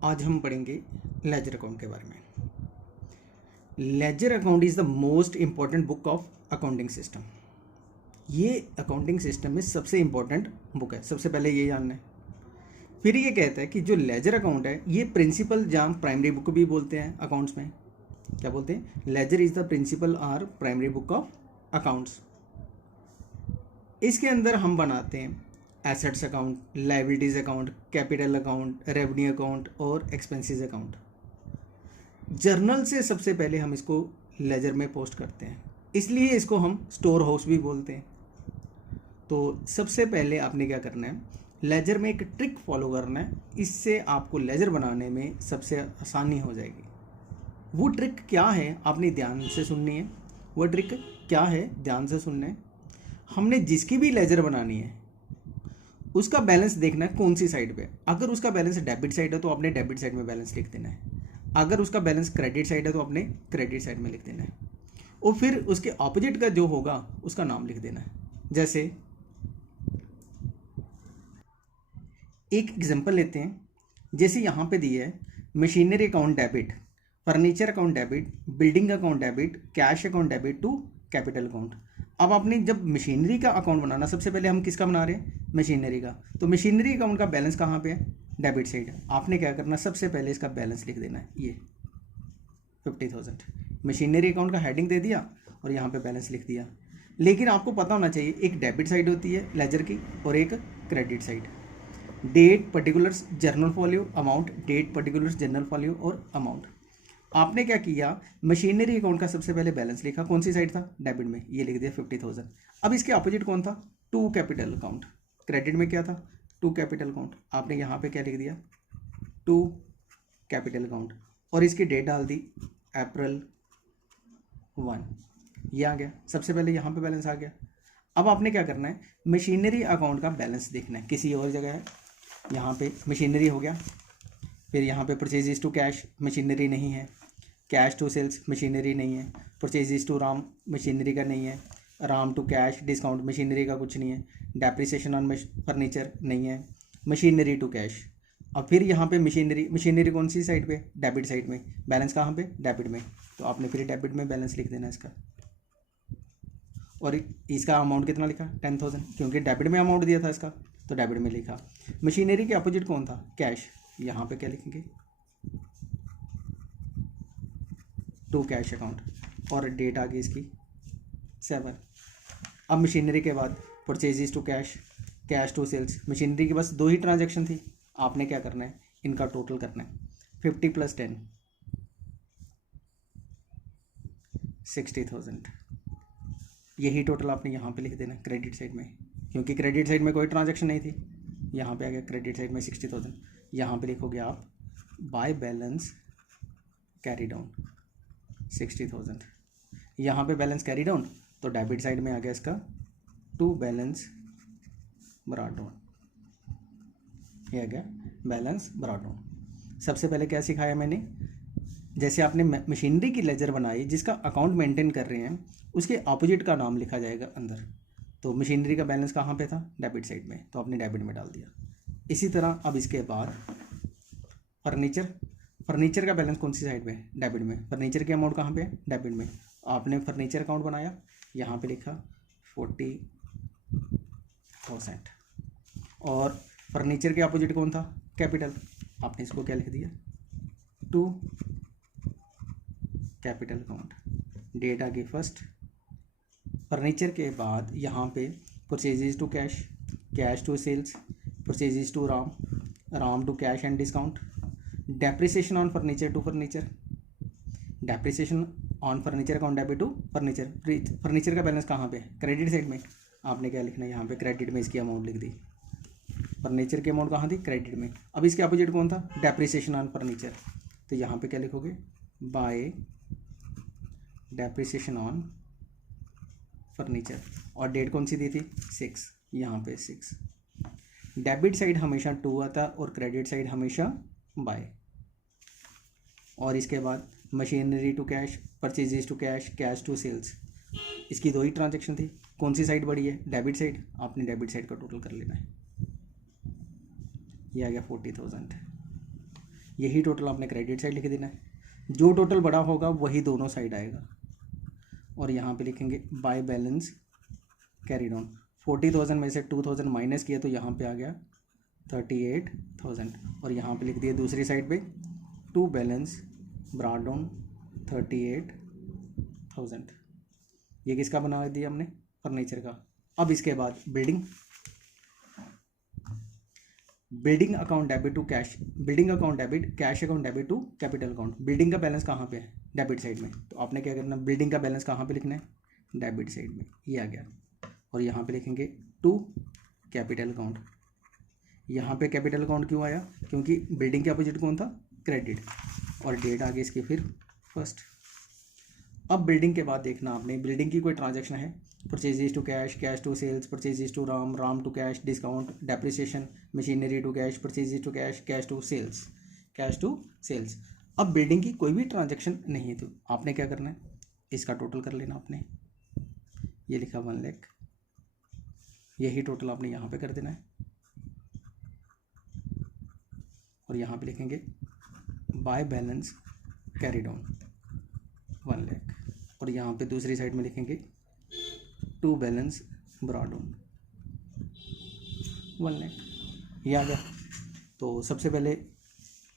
आज हम पढ़ेंगे लेजर अकाउंट के बारे में। Ledger account is the most important book of accounting system. ये अकाउंटिंग सिस्टम में सबसे इम्पॉर्टेंट बुक है, सबसे पहले ये जानना है। फिर ये कहता है कि जो लेजर अकाउंट है ये प्रिंसिपल जहाँ प्राइमरी बुक भी बोलते हैं अकाउंट्स में, क्या बोलते हैं, ledger is the principal or primary book of accounts. इसके अंदर हम बनाते हैं assets account, liabilities account, capital account, revenue account और एक्सपेंसेस अकाउंट। जर्नल से सबसे पहले हम इसको लेजर में पोस्ट करते हैं, इसलिए इसको हम स्टोर हाउस भी बोलते हैं। तो सबसे पहले आपने क्या करना है, लेजर में एक ट्रिक फॉलो करना है, इससे आपको लेजर बनाने में सबसे आसानी हो जाएगी। वो ट्रिक क्या है आपने ध्यान से सुननी है। वो ट्रिक क्या है ध्यान से सुनना है। हमने जिसकी भी लेजर बनानी है उसका बैलेंस देखना है कौन सी साइड पे। अगर उसका बैलेंस डेबिट साइड है तो आपने डेबिट साइड में बैलेंस लिख देना है। अगर उसका बैलेंस क्रेडिट साइड है तो आपने क्रेडिट साइड में लिख देना है, और फिर उसके ऑपोजिट का जो होगा उसका नाम लिख देना है। जैसे एक एग्जांपल लेते हैं, जैसे यहाँ पे दिया है machinery account debit, furniture account debit, building account debit, cash account debit to capital account. अब आपने जब मशीनरी का अकाउंट बनाना, सबसे पहले हम किसका बना रहे हैं, मशीनरी का। तो मशीनरी अकाउंट का बैलेंस कहाँ पे है, डेबिट साइड। आपने क्या करना, सबसे पहले इसका बैलेंस लिख देना है, ये 50,000। मशीनरी अकाउंट का हेडिंग दे दिया और यहाँ पे बैलेंस लिख दिया। लेकिन आपको पता होना चाहिए एक डेबिट साइड होती है लेजर की और एक credit side. Date, particulars, journal value, amount, date, particulars, journal value और अमाउंट। आपने क्या किया, मशीनरी अकाउंट का सबसे पहले बैलेंस लिखा, कौन सी साइड था, डेबिट में, ये लिख दिया 50,000। अब इसके अपोजिट कौन था, टू कैपिटल अकाउंट। क्रेडिट में क्या था, टू कैपिटल अकाउंट। आपने यहाँ पे क्या लिख दिया, टू कैपिटल अकाउंट, और इसकी डेट डाल दी अप्रैल 1। ये आ गया, सबसे पहले यहाँ पे बैलेंस आ गया। अब आपने क्या करना है, मशीनरी अकाउंट का बैलेंस देखना है, किसी और जगह है। यहाँ पे मशीनरी हो गया, फिर यहाँ पे परचेजेस टू कैश, मशीनरी नहीं है। कैश टू सेल्स, मशीनरी नहीं है। परचेजेस टू राम, मशीनरी का नहीं है। Ram to cash discount, machinery का कुछ नहीं है। डेप्रिसिएशन ऑन फर्नीचर नहीं है। Machinery to cash. अब फिर यहाँ पे मशीनरी कौन सी साइड पे, डेबिट साइड में। बैलेंस कहाँ पे, डेबिट में। तो आपने फिर डेबिट में बैलेंस लिख देना इसका। और इसका अमाउंट कितना लिखा, 10,000, क्योंकि डेबिट में अमाउंट दिया था इसका, तो डेबिट में लिखा। मशीनरी के अपोजिट कौन था, कैश। यहाँ पे क्या लिखेंगे, टू कैश अकाउंट, और डेट आ गई इसकी 7। अब मशीनरी के बाद purchases to cash, cash to sales. Machinery की बस 2 ही ट्रांजैक्शन थी। आपने क्या करना है, इनका टोटल करना है, 50 + 10 60,000। यही टोटल आपने यहाँ पे लिख देना क्रेडिट साइड में, क्योंकि क्रेडिट साइड में कोई ट्रांजैक्शन नहीं थी। यहाँ पे आ गया क्रेडिट साइड में 60,000। यहाँ पे लिखोगे आप बाय बैलेंस कैरी डाउन 60,000। यहाँ पे बैलेंस कैरी डाउन, तो डेबिट साइड में आ गया इसका टू बैलेंस ब्रॉट डाउन। ये आ गया बैलेंस ब्रॉट डाउन। सबसे पहले क्या सिखाया मैंने, जैसे आपने मशीनरी की लेजर बनाई जिसका अकाउंट मेंटेन कर रहे हैं, उसके अपोजिट का नाम लिखा जाएगा अंदर। तो मशीनरी का बैलेंस कहाँ पे था, डेबिट साइड में, तो आपने डेबिट में डाल दिया। इसी तरह अब इसके बाद फर्नीचर का बैलेंस कौन सी साइड पे, डेबिट में। फर्नीचर की अमाउंट कहाँ पे, डेबिट में। आपने फर्नीचर अकाउंट बनाया, यहाँ पे लिखा 40,000, और फर्नीचर के अपोजिट कौन था, कैपिटल। आपने इसको क्या लिख दिया, टू कैपिटल अकाउंट। डेट आ गई 1। फर्नीचर के बाद यहाँ पे purchases to cash, cash to sales, purchases to Ram, Ram to cash and discount, depreciation on furniture to furniture, depreciation on furniture account debit to furniture. Furniture का बैलेंस कहाँ पे, credit side में। आपने क्या लिखना है, यहाँ पे क्रेडिट में इसकी अमाउंट लिख दी। फर्नीचर की अमाउंट कहाँ थी, क्रेडिट में। अब इसके अपोजिट कौन था, डेप्रिसिएशन ऑन फर्नीचर, तो यहाँ पे क्या लिखोगे, बाय डेप्रिसिएशन ऑन फर्नीचर, और डेट कौन सी दी थी, 6, यहाँ पे 6। डेबिट साइड हमेशा 2 आता और क्रेडिट साइड हमेशा बाय। और इसके बाद machinery to cash, purchases to cash, cash to sales. इसकी 2 ही ट्रांजैक्शन थी, कौन सी साइड बड़ी है, डेबिट साइड। आपने डेबिट साइड का टोटल कर लेना है, ये आ गया 40,000। यही टोटल आपने क्रेडिट साइड लिख देना है, जो टोटल बड़ा होगा वही दोनों साइड आएगा। और यहाँ पे लिखेंगे बाय बैलेंस कैरी डाउन। 40,000 में से 2,000 माइनस किया तो यहाँ पे आ गया 38,000, और यहाँ पे लिख दिया दूसरी साइड पे टू बैलेंस ब्रॉट डाउन 38,000। ये किसका बना दिया हमने? फर्नीचर का। अब इसके बाद building account debit to cash, building account debit, cash account debit to capital account. Building का बैलेंस कहाँ पे है? डेबिट साइड में। तो आपने क्या करना, बिल्डिंग का बैलेंस कहाँ पे लिखना है? डेबिट साइड में, ये आ गया। और यहाँ पे लिखेंगे टू कैपिटल अकाउंट। यहाँ पे कैपिटल अकाउंट क्यों आया? क्योंकि बिल्डिंग के अपोजिट कौन था? क्रेडिट। और डेट आ गई इसकी फिर फर्स्ट। अब बिल्डिंग के बाद देखना आपने, बिल्डिंग की कोई ट्रांजैक्शन है, purchases to cash, cash to sales, purchases to Ram, Ram to cash, discount, depreciation, machinery to cash, purchases to cash, cash to sales, cash to sales. अब बिल्डिंग की कोई भी ट्रांजैक्शन नहीं है तो आपने क्या करना है, इसका टोटल कर लेना आपने। ये लिखा 1 लाख, यही टोटल आपने यहाँ पे कर देना है। और यहाँ पे लिखेंगे by balance carry down 1 lakh, और यहाँ पे दूसरी साइड में लिखेंगे to balance brought down 1 lakh. ये आ गया। तो सबसे पहले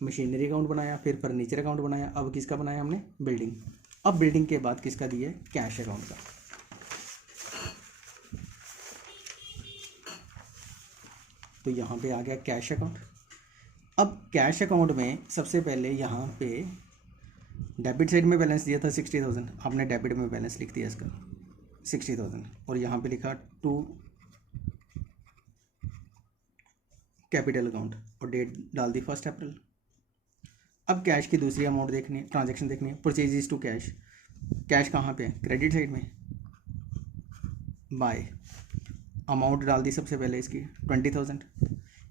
मशीनरी अकाउंट बनाया, फिर फर्नीचर अकाउंट बनाया, अब किसका बनाया हमने? बिल्डिंग। अब बिल्डिंग के बाद किसका दिया है? कैश अकाउंट का। तो यहाँ पे आ गया कैश अकाउंट। अब कैश अकाउंट में सबसे पहले यहाँ पे डेबिट साइड में बैलेंस दिया था 60,000, आपने डेबिट में बैलेंस लिख दिया इसका 60,000, और यहाँ पे लिखा टू कैपिटल अकाउंट और डेट डाल दी 1 अप्रैल। अब कैश की दूसरी अमाउंट देखनी है, ट्रांजैक्शन देखनी है, परचेजेज टू कैश। कैश कहाँ पे है? क्रेडिट साइड में। बाय अमाउंट डाल दी सबसे पहले इसकी 20,000।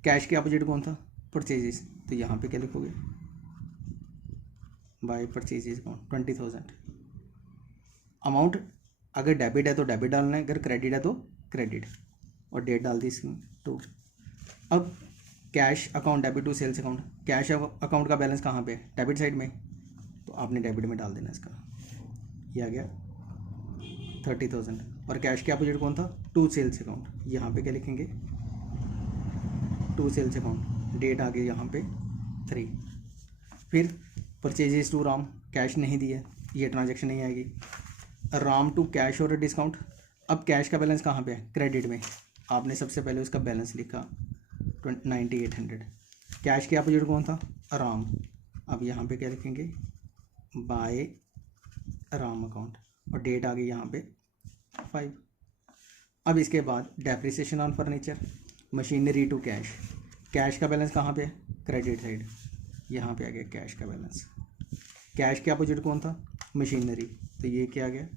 कैश के अपोजिट कौन था? परचेजेस। तो यहाँ पे क्या लिखोगे? By purchases account 20,000। अमाउंट अगर डेबिट है तो डेबिट डालना है, अगर क्रेडिट है तो क्रेडिट, और डेट डाल दी इसमें 2। अब cash account debit to sales account. Cash account का बैलेंस कहाँ पे है? डेबिट साइड में, तो आपने डेबिट में डाल देना इसका। ये आ गया 30,000। और कैश के अपोजिट कौन था? To sales account. यहाँ पे क्या लिखेंगे? To sales account. डेट आ गई यहाँ पे 3। फिर परचेजेस टू राम, कैश नहीं दिया, ये ट्रांजैक्शन नहीं आएगी। राम टू कैश और डिस्काउंट। अब कैश का बैलेंस कहाँ पे है? क्रेडिट में। आपने सबसे पहले उसका बैलेंस लिखा 9800। कैश के अपोजिट कौन था? राम। अब यहाँ पे क्या लिखेंगे? बाय राम अकाउंट, और डेट आ गई यहाँ पे 5। अब इसके बाद depreciation on furniture, machinery to cash. Cash का बैलेंस कहाँ पे है? Credit side. यहाँ पे आ गया कैश का बैलेंस। कैश के अपोजिट कौन था? मशीनरी। तो ये क्या आ गया?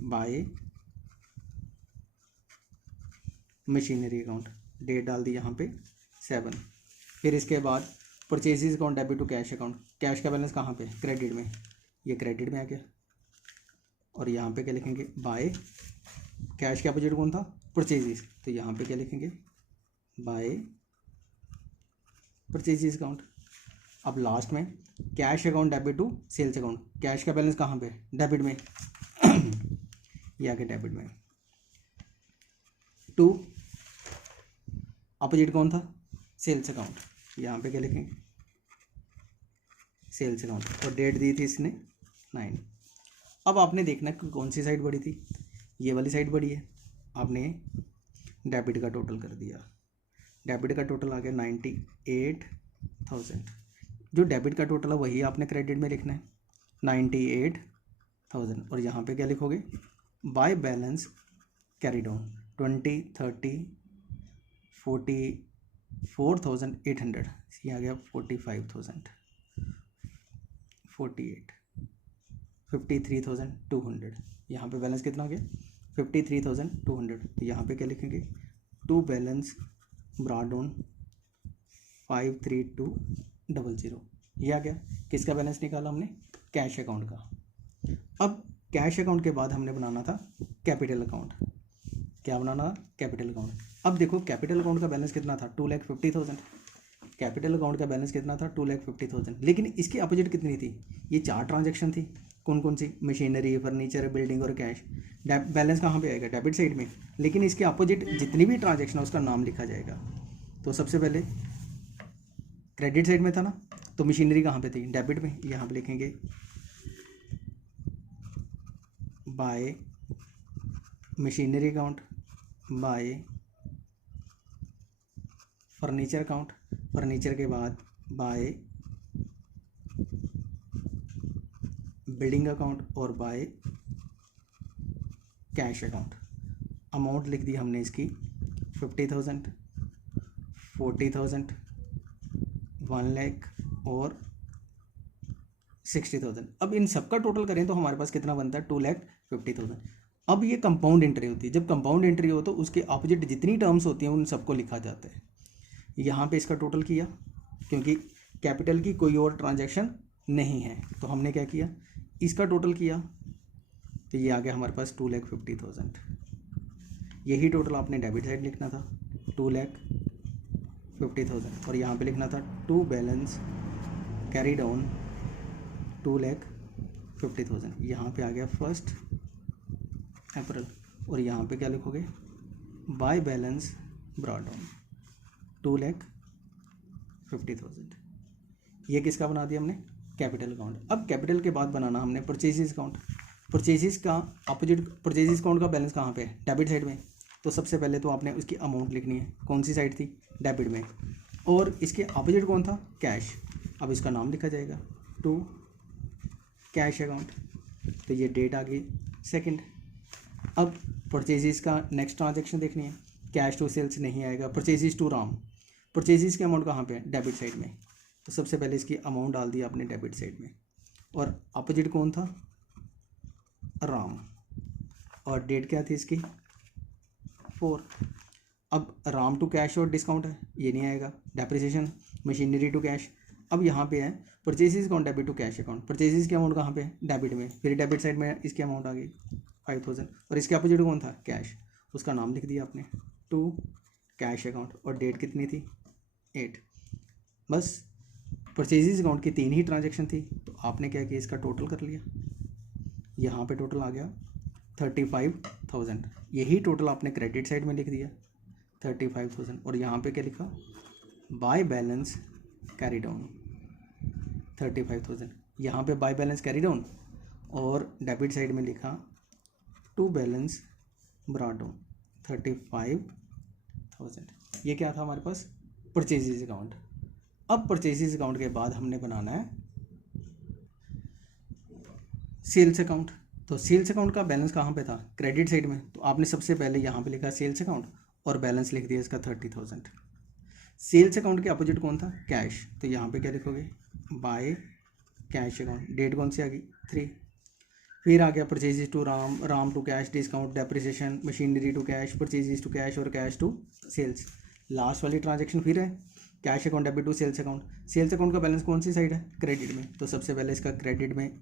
Bye machinery account. डेट डाल दी यहाँ पे 7। फिर इसके बाद purchases account debit to cash account. Cash का बैलेंस कहाँ पे? क्रेडिट में, ये क्रेडिट में आ गया। और यहाँ पे क्या लिखेंगे? बाय कैश के अपोजिट कौन था? परचेजेज। तो यहाँ पे क्या लिखेंगे? By purchases account. अब लास्ट में cash account debit to sales account. Cash का बैलेंस कहाँ पे? डेबिट में ये आ गया डेबिट में। टू अपोजिट कौन था? Sales account. यहाँ पे क्या लिखेंगे? सेल्स अकाउंट, और डेट दी थी इसने 9। अब आपने देखना कि कौन सी साइड बड़ी थी, ये वाली साइड बड़ी है। आपने डेबिट का टोटल कर दिया, डेबिट का टोटल आ गया 98,000। जो डेबिट का टोटल है वही आपने क्रेडिट में लिखना है 98,000। और यहाँ पे क्या लिखोगे? Bye balance carry down 20, 30, 44,800। ये आ गया 45,000, 48, 53,200। यहाँ पे बैलेंस कितना हो गया? 53,200। तो यहाँ पे क्या लिखेंगे? To balance brought down 53200। ये आ गया। किसका बैलेंस निकाला हमने? कैश अकाउंट का। अब कैश अकाउंट के बाद हमने बनाना था कैपिटल अकाउंट। क्या बनाना था? Capital account. अब देखो कैपिटल अकाउंट का बैलेंस कितना था? 2,50,000। कैपिटल अकाउंट का बैलेंस कितना था 2,50,000, लेकिन इसकी अपोजिट कितनी थी, ये 4 ट्रांजेक्शन थी, कौन कौन सी, मशीनरी, फर्नीचर, बिल्डिंग और कैश। बैलेंस कहाँ पे आएगा, डेबिट साइड में, लेकिन इसके अपोजिट जितनी भी ट्रांजेक्शन है उसका नाम लिखा जाएगा। तो सबसे पहले क्रेडिट साइड में था ना, तो मशीनरी कहाँ पे थी, डेबिट में, यहाँ पे लिखेंगे bye machinery account, bye furniture account, furniture के बाद बाय बिल्डिंग अकाउंट और बाय कैश अकाउंट। अमाउंट लिख दी हमने इसकी 50,000, 40,000, 1 लाख और 60,000। अब इन सबका टोटल करें तो हमारे पास कितना बनता है, 2,50,000। अब ये कंपाउंड एंट्री होती है, जब कंपाउंड एंट्री हो तो उसके अपोजिट जितनी टर्म्स होती हैं उन सबको लिखा जाता है। यहाँ पे इसका टोटल किया, क्योंकि कैपिटल की कोई और ट्रांजैक्शन नहीं है तो हमने क्या किया, इसका टोटल किया, तो ये आ गया हमारे पास 2,50,000। यही टोटल आपने डेबिट साइड लिखना था 2,50,000, और यहाँ पे लिखना था टू बैलेंस कैरी डाउन 2,50,000। यहाँ पे आ गया 1 अप्रैल, और यहाँ पे क्या लिखोगे, बाय बैलेंस ब्रॉट डाउन 2,50,000। ये किसका बना दिया हमने, कैपिटल अकाउंट। अब कैपिटल के बाद बनाना हमने परचेजेस अकाउंट। परचेजेस का अपोजिट, परचेजेस अकाउंट का बैलेंस कहाँ पे है, डेबिट साइड में। तो सबसे पहले तो आपने उसकी अमाउंट लिखनी है, कौन सी साइड थी, डेबिट में, और इसके अपोजिट कौन था, कैश। अब इसका नाम लिखा जाएगा टू कैश अकाउंट, तो ये डेट आ गई 2। अब परचेजेस का नेक्स्ट ट्रांजेक्शन देखनी है, कैश टू सेल्स नहीं आएगा, परचेजेस टू राम, परचेजेस की अमाउंट कहाँ पे है, डेबिट साइड में। तो सबसे पहले इसकी अमाउंट डाल दी आपने डेबिट साइड में, और अपोजिट कौन था, राम, और डेट क्या थी इसकी 4। अब राम टू कैश और डिस्काउंट है, ये नहीं आएगा, डेप्रिसिएशन मशीनरी टू कैश। अब यहाँ पे है purchases account debit to cash account, purchases की अमाउंट कहाँ पे है, डेबिट में, फिर डेबिट साइड में इसकी अमाउंट आ गई 5,000, और इसके अपोजिट कौन था, कैश, उसका नाम लिख दिया आपने टू कैश अकाउंट, और डेट कितनी थी 8। बस परचेजेस अकाउंट की 3 ही ट्रांजेक्शन थी, तो आपने क्या किया, इसका टोटल कर लिया, यहाँ पे टोटल आ गया 35,000। यही टोटल आपने क्रेडिट साइड में लिख दिया 35,000, और यहाँ पे क्या लिखा, बाय बैलेंस कैरी डाउन 35,000। यहाँ पे बाय बैलेंस कैरी डाउन, और डेबिट साइड में लिखा टू बैलेंस ब्रॉट डाउन 35,000। ये क्या था हमारे पास, परचेजेस अकाउंट। अब परचेजेस अकाउंट के बाद हमने बनाना है सेल्स अकाउंट। तो सेल्स अकाउंट का बैलेंस कहाँ पे था, क्रेडिट साइड में, तो आपने सबसे पहले यहाँ पे लिखा सेल्स अकाउंट और बैलेंस लिख दिया इसका 30,000। सेल्स अकाउंट के अपोजिट कौन था, कैश, तो यहाँ पे क्या लिखोगे, बाय कैश अकाउंट, डेट कौन सी आ गई 3। फिर आ गया purchases to Ram, Ram to cash, discount, depreciation, machinery to cash, purchases to cash और कैश टू सेल्स। लास्ट वाली ट्रांजेक्शन फिर है cash account debit to sales account. Sales account का बैलेंस कौन सी साइड है, क्रेडिट में, तो सबसे पहले इसका क्रेडिट में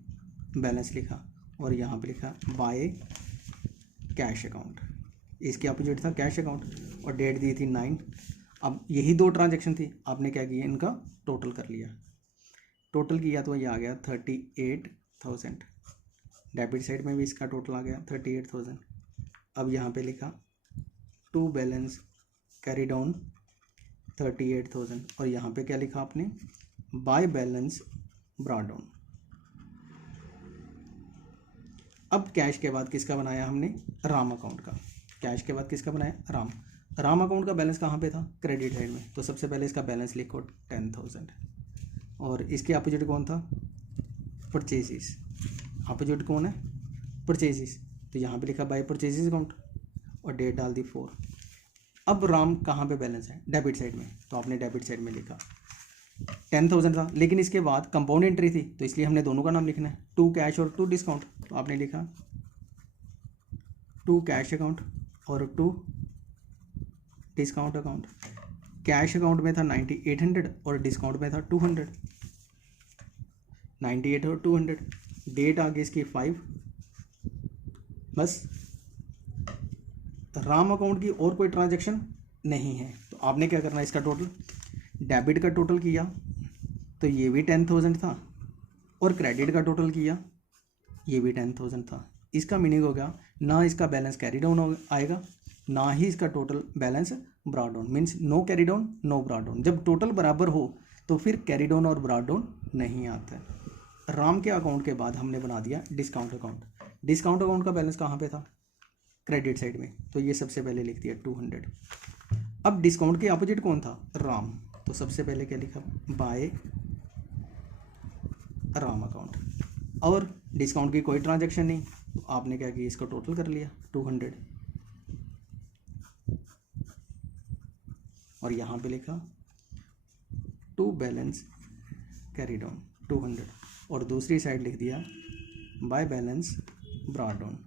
बैलेंस लिखा, और यहाँ पे लिखा बाय कैश अकाउंट, इसके अपोजिट था कैश अकाउंट, और डेट दी थी 9। अब यही 2 ट्रांजेक्शन थी, आपने क्या किया, इनका टोटल कर लिया, टोटल किया तो ये आ गया 38,000। डेबिट साइड में भी इसका टोटल आ गया 38,000। अब यहाँ पे लिखा टू बैलेंस कैरी डाउन 38,000, और यहाँ पे क्या लिखा आपने, बाय बैलेंस ब्रॉट डाउन। अब कैश के बाद किसका बनाया हमने, राम अकाउंट का। कैश के बाद किसका बनाया, राम। राम अकाउंट का बैलेंस कहाँ पे था, क्रेडिट साइड में, तो सबसे पहले इसका बैलेंस लिखो 10,000, और इसके अपोजिट कौन था, परचेजेस, अपोजिट कौन है, परचेजेस, तो यहाँ पे लिखा बाय परचेजेस अकाउंट, और डेट डाल दी 4। अब राम कहाँ पे बैलेंस है, डेबिट साइड में, तो आपने डेबिट साइड में लिखा 10,000 था, लेकिन इसके बाद कंपाउंड एंट्री थी, तो इसलिए हमने दोनों का नाम लिखना है, टू कैश और टू डिस्काउंट, तो आपने लिखा टू कैश अकाउंट और to discount account. Cash account में था 9800 और डिस्काउंट में था 200, 98 और 200। डेट आ गई इसकी 5। बस राम अकाउंट की और कोई ट्रांजैक्शन नहीं है, तो आपने क्या करना है, इसका टोटल डेबिट का टोटल किया तो ये भी 10,000 था, और क्रेडिट का टोटल किया ये भी 10,000 था। इसका मीनिंग हो गया ना इसका बैलेंस कैरी डाउन आएगा, ना ही इसका total balance brought down, means no carry down no brought down. जब टोटल बराबर हो तो फिर कैरी डाउन और ब्रॉट डाउन नहीं आता है। राम के अकाउंट के बाद हमने बना दिया डिस्काउंट अकाउंट। डिस्काउंट अकाउंट का बैलेंस कहाँ पे था? क्रेडिट साइड में, तो ये सबसे पहले लिख दिया 200। अब डिस्काउंट के अपोजिट कौन था? राम, तो सबसे पहले क्या लिखा? By Ram account. और डिस्काउंट की कोई ट्रांजैक्शन नहीं, तो आपने क्या किया, इसको टोटल कर लिया 200, और यहाँ पे लिखा टू बैलेंस कैरी डाउन 200, और दूसरी साइड लिख दिया बाय बैलेंस ब्रॉट डाउन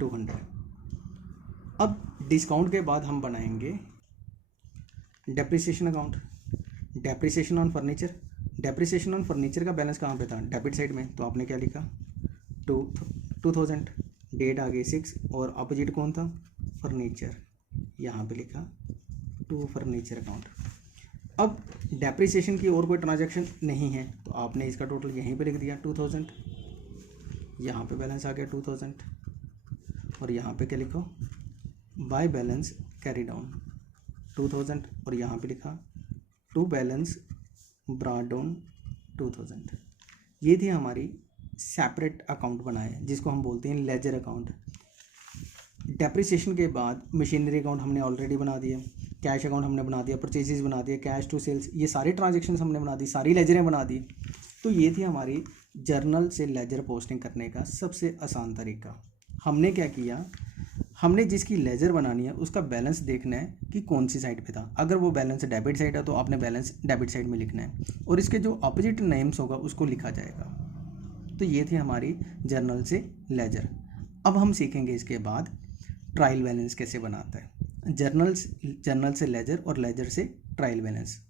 200। अब डिस्काउंट के बाद हम बनाएंगे depreciation account. Depreciation on furniture. Depreciation on furniture का बैलेंस कहाँ पे था? डेबिट साइड में, तो आपने क्या लिखा? 2000। डेट आ गई 6, और अपोजिट कौन था? फर्नीचर, यहाँ पे लिखा टू फर्नीचर अकाउंट। अब डेप्रिसिएशन की और कोई ट्रांजैक्शन नहीं है, तो आपने इसका टोटल यहीं पे लिख दिया 2000, यहाँ पे बैलेंस आ गया 2000, और यहाँ पे क्या लिखो? बाय बैलेंस कैरी डाउन 2000, और यहाँ पे लिखा टू बैलेंस ब्रॉट डाउन 2000। ये थी हमारी सेपरेट अकाउंट बनाए जिसको हम बोलते हैं लेजर अकाउंट। डेप्रिसिएशन के बाद मशीनरी अकाउंट हमने ऑलरेडी बना दिया, कैश अकाउंट हमने बना दिया, परचेजेस बना दिया, कैश टू सेल्स, ये सारे ट्रांजेक्शन्स हमने बना दी, सारी लेजरें बना दी। तो ये थी हमारी जर्नल से लेजर पोस्टिंग करने का सबसे आसान तरीका। हमने क्या किया, हमने जिसकी लेजर बनानी है उसका बैलेंस देखना है कि कौन सी साइड पे था। अगर वो बैलेंस डेबिट साइड है तो आपने बैलेंस डेबिट साइड में लिखना है, और इसके जो अपोजिट नेम्स होगा उसको लिखा जाएगा। तो ये थी हमारी जर्नल से लेजर। अब हम सीखेंगे इसके बाद ट्रायल बैलेंस कैसे बनाता है। जर्नल से लेजर और लेजर से ट्रायल बैलेंस।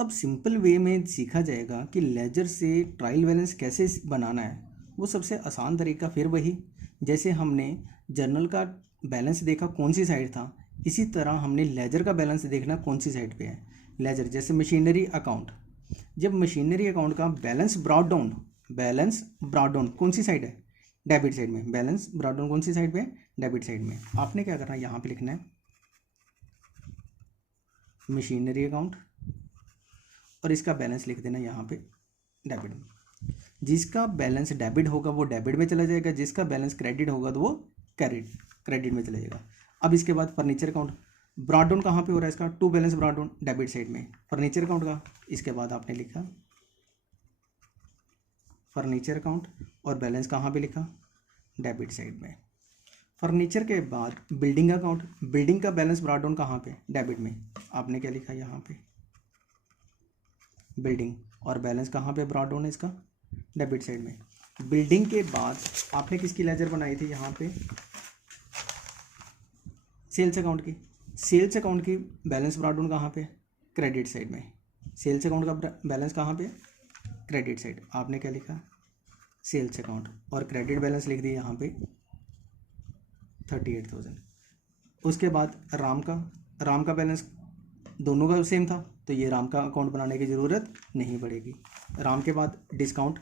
अब सिंपल वे में सीखा जाएगा कि लेजर से ट्रायल बैलेंस कैसे बनाना है। वो सबसे आसान तरीका फिर वही, जैसे हमने जर्नल का बैलेंस देखा कौन सी साइड था, इसी तरह हमने लेजर का बैलेंस देखना कौन सी साइड पे है। लेजर जैसे मशीनरी अकाउंट, जब मशीनरी अकाउंट का बैलेंस ब्रॉट डाउन कौन सी साइड है? डेबिट साइड में। बैलेंस ब्रॉट डाउन कौन सी साइड पे है? डेबिट साइड में। आपने क्या करना है, यहाँ पे लिखना है मशीनरी अकाउंट, और इसका बैलेंस लिख देना यहाँ पे डेबिट में। जिसका बैलेंस डेबिट होगा वो डेबिट में चला जाएगा, जिसका बैलेंस क्रेडिट होगा तो वो क्रेडिट में चला जाएगा। अब इसके बाद फर्नीचर अकाउंट, ब्रॉट डाउन कहाँ पे हो रहा है इसका? To balance brought down debit side में, फर्नीचर अकाउंट का। इसके बाद आपने लिखा फर्नीचर अकाउंट, और बैलेंस कहाँ पे लिखा? डेबिट साइड में। फर्नीचर के बाद बिल्डिंग अकाउंट, बिल्डिंग का बैलेंस ब्रॉट डाउन कहाँ पे? डेबिट में। आपने क्या लिखा यहाँ पे? बिल्डिंग, और बैलेंस कहाँ पे ब्रॉट डाउन है इसका? डेबिट साइड में। बिल्डिंग के बाद आपने किसकी लेजर बनाई थी यहाँ पे? सेल्स अकाउंट की। सेल्स अकाउंट की बैलेंस ब्रॉट डाउन कहाँ पे? क्रेडिट साइड में। सेल्स अकाउंट का बैलेंस कहाँ पे? Credit side. आपने क्या लिखा? सेल्स अकाउंट, और क्रेडिट बैलेंस लिख दिया यहाँ पे 38,000। उसके बाद राम का बैलेंस दोनों का सेम था, तो ये राम का अकाउंट बनाने की ज़रूरत नहीं पड़ेगी। राम के बाद डिस्काउंट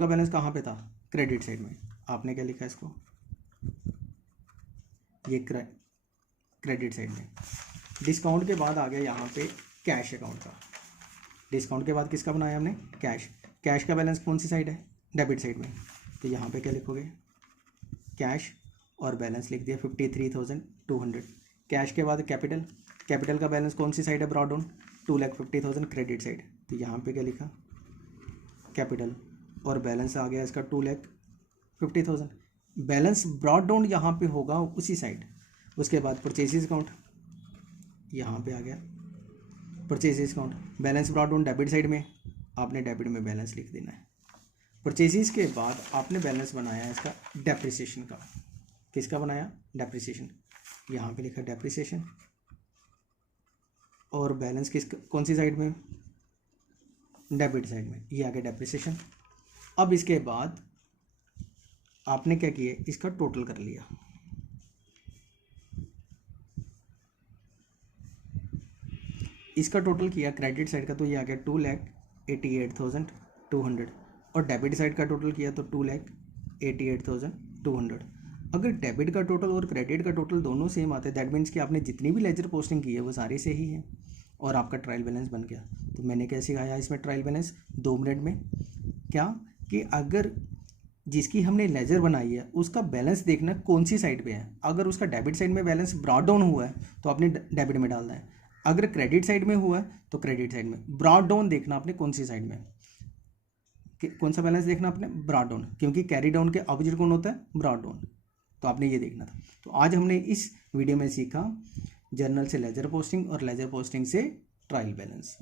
का बैलेंस कहाँ पे था? क्रेडिट साइड में। आपने क्या लिखा इसको? ये क्रेडिट साइड में। डिस्काउंट के बाद आ गया यहाँ पे कैश अकाउंट का। डिस्काउंट के बाद किसका बनाया हमने? कैश का बैलेंस कौन सी साइड है? डेबिट साइड में। तो यहाँ पे क्या लिखोगे? कैश, और बैलेंस लिख दिया 53,200। कैश के बाद कैपिटल का बैलेंस कौन सी साइड है? Brought down 2,50,000 credit side. तो यहाँ पे क्या लिखा? कैपिटल, और बैलेंस आ गया इसका 2,50,000। बैलेंस ब्रॉट डाउन यहाँ पे होगा उसी साइड। उसके बाद परचेजेस अकाउंट, यहाँ पे आ गया purchases account. Balance brought down debit side में, आपने डेबिट में बैलेंस लिख देना है। परचेजेस के बाद आपने बैलेंस बनाया इसका डेप्रिसिएशन का। किसका बनाया? डेप्रिसिएशन। यहाँ पे लिखा डेप्रिसिएशन, और बैलेंस कौन सी साइड में? डेबिट साइड में। ये आ गया डेप्रिसिएशन। अब इसके बाद आपने क्या किया? इसका टोटल कर लिया। इसका टोटल किया क्रेडिट साइड का तो ये आ गया 2,88,200 और डेबिट साइड का टोटल किया तो 2,88,200। अगर डेबिट का टोटल और क्रेडिट का टोटल दोनों सेम आते हैं दैट मीन्स कि आपने जितनी भी लेजर पोस्टिंग की है वो सारी सही है और आपका ट्रायल बैलेंस बन गया। तो मैंने क्या सिखाया इसमें ट्रायल बैलेंस 2 मिनट में, क्या कि अगर जिसकी हमने लेजर बनाई है उसका बैलेंस देखना कौन सी साइड पे है। अगर उसका डेबिट साइड में बैलेंस ब्रॉड डाउन हुआ है तो आपने डेबिट में डालना है, अगर क्रेडिट साइड में हुआ है तो क्रेडिट साइड में। ब्रॉड डाउन देखना आपने कौन सी साइड में, कौन सा बैलेंस देखना आपने, ब्रॉड डाउन, क्योंकि कैरी डाउन के ऑपोजिट कौन होता है, ब्रॉड डाउन। तो आपने ये देखना था। तो आज हमने इस वीडियो में सीखा जर्नल से लेजर पोस्टिंग और लेजर पोस्टिंग से ट्रायल बैलेंस।